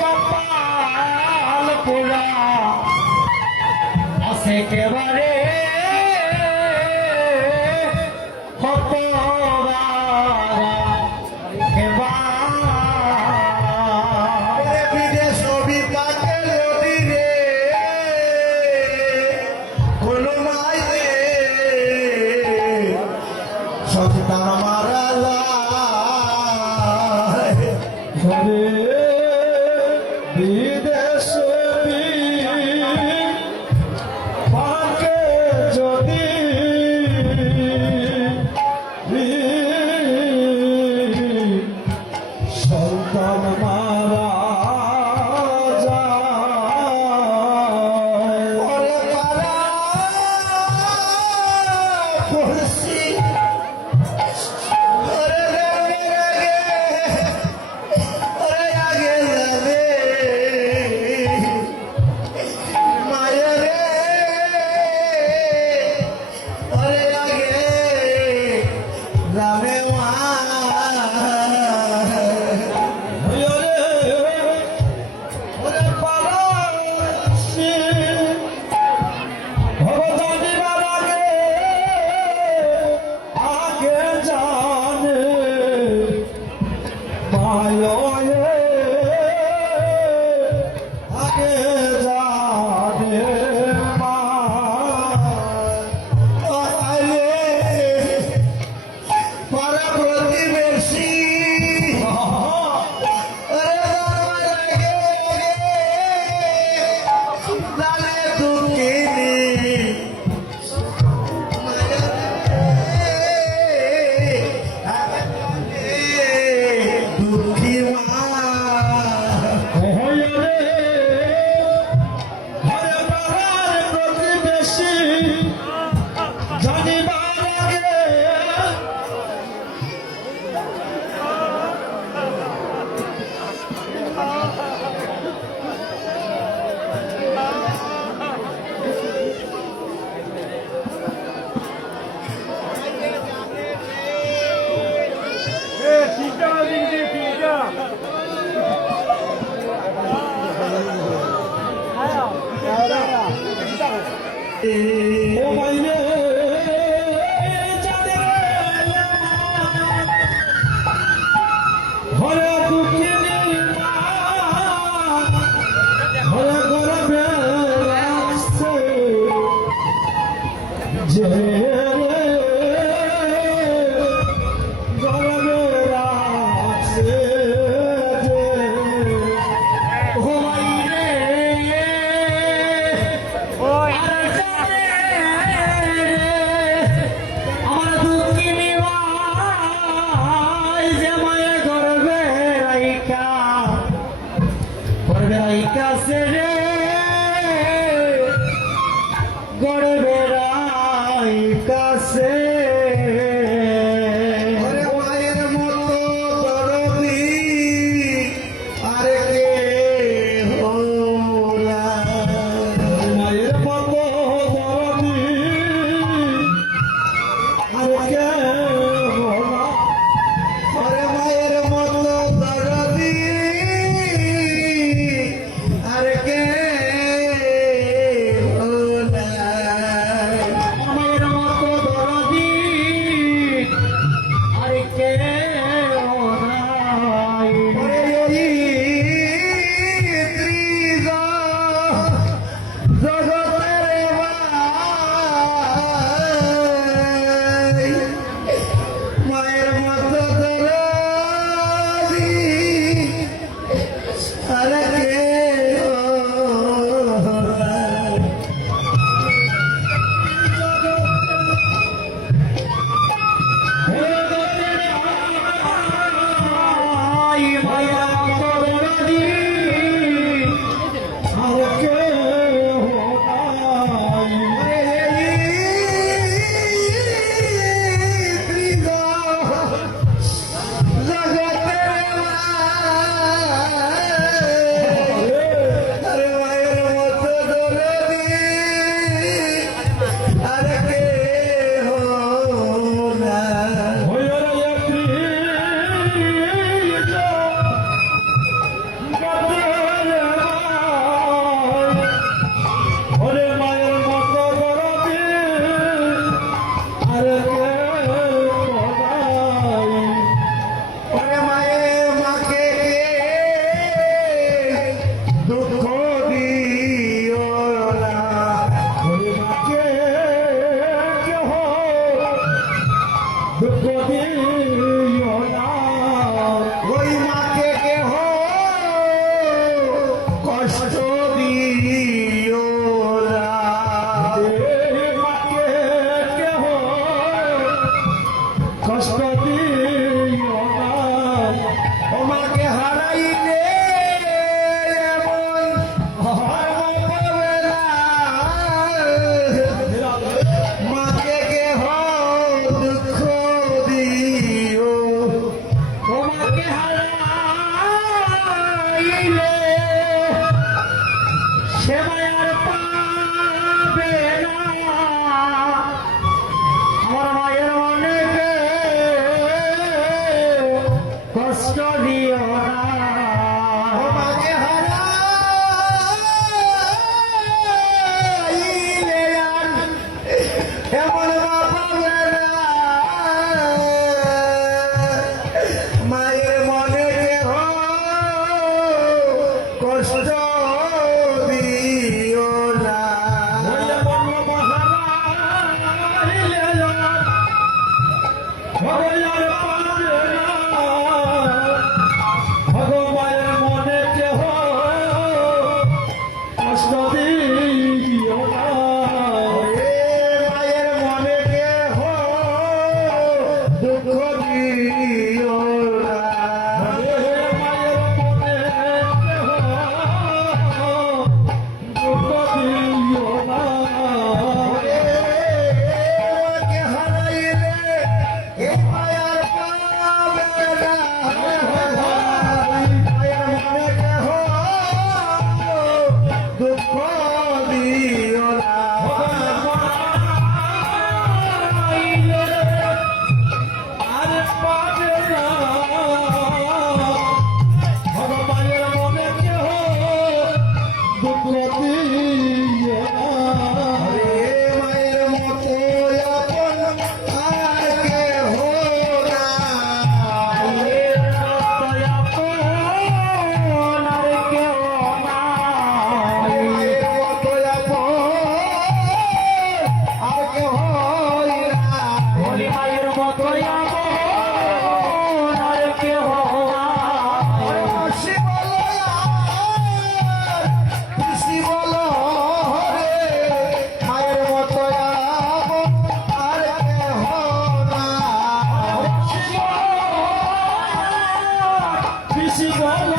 কপাল পোড়া আছে একেবারে বিদেশ বিপাকে লদিনে কোনো মাইলে সন্তান মারা যায় বিদেশ পাকে যদি সন্তান মারা যায় ওরে পারা পড়ছি ওরে আগে যাবে মায়ের রে ওরে আগে যাবে মা মায়ের মতো দরদি আর কে হোলা মায়ের মতো দরদি আর কে হোলা মায়ের মতো দরদি আর কে কষ্ট দিও না ও মাকে হারাইলে আর এমন মা পাবে না। মায়ের মনে কেহ কষ্ট দিও না। ওরে বলো মহারাইলে ভগবান পারে না ভগবানের মনে কেহ কষ্ট দিও না এ মায়ের মনে কেহ দুঃখ দিও না। মায়ের মনে কেহ দুঃখ দিও না মাকে হারাইলে এ মায়ার পাবে না। মায়ের মনে কেহ দুঃখ দিও না। এ মায়ের মতো আপন আর কেহ না। মায়ের মতো আপন আর কেহ না। খুশি বলো রে মায়ের মতো আপন আর কেহ না। বেশি বল